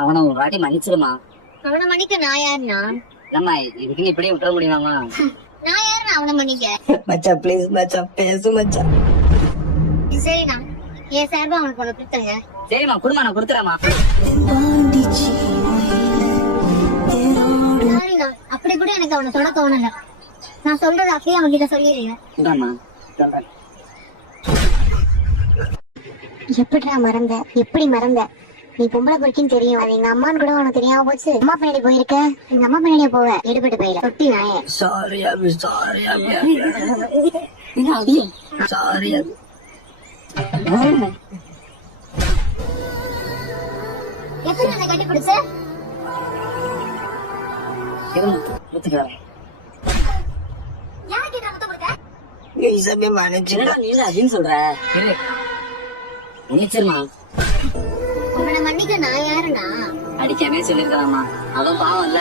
அவனை ஒரு வாட்டி மன்னிச்சிருமா. அவனை மன்னிக்க நான் யாருண்ணா? இல்லம்மா, இதுக்குன்னு இப்படியே விட்டுற முடியுமாமா? நான் யாருண்ணா அவனை மன்னிக்க? மச்சான் ப்ளீஸ் மச்சான், பேசு மச்சான். சரிண்ணா, என் சார்பா அவனுக்கு ஒண்ணு கொடுத்துங்க. சரிம்மா, குடும்பம் நான் கொடுத்துறேம்மா. சாரிண்ணா, அப்படி கூட எனக்கு அவனை தொட தோணல. நான் சொல்றது அப்படியே அவன் கிட்ட சொல்லிடுறேன். இந்தாம்மா, சொல்றேன். எப்படிடா மறந்த? எப்படி மறந்த? நீ பொம்பளை பொறுக்கின்னு தெரியும், அது எங்க அம்மான்னு கூட உனக்கு தெரியாம போச்சு. அம்மா பின்னாடி போயிருக்க, எங்க அம்மா பின்னாடியே போவ. எடுபட்டு போயில தொட்டி நாயே. சாரி அபி, சாரி அபி, என்ன அடி? சாரி அபி. எப்படி என்ன கட்டி பிடிச்ச? முத்துக்கிறேன். யாருக்கு நான் முத்த கொடுத்த? ப்ளீஸ் அபி மன்னிச்சிடு. என்னடா நீ அப்படின்னு சொல்ற? மன்னிச்சிருமா. அவனை மன்னிக்க நான் யாருண்ணா? அடிக்காமே சொல்லிருக்கலாமா, அவன் பாவம் இல்ல.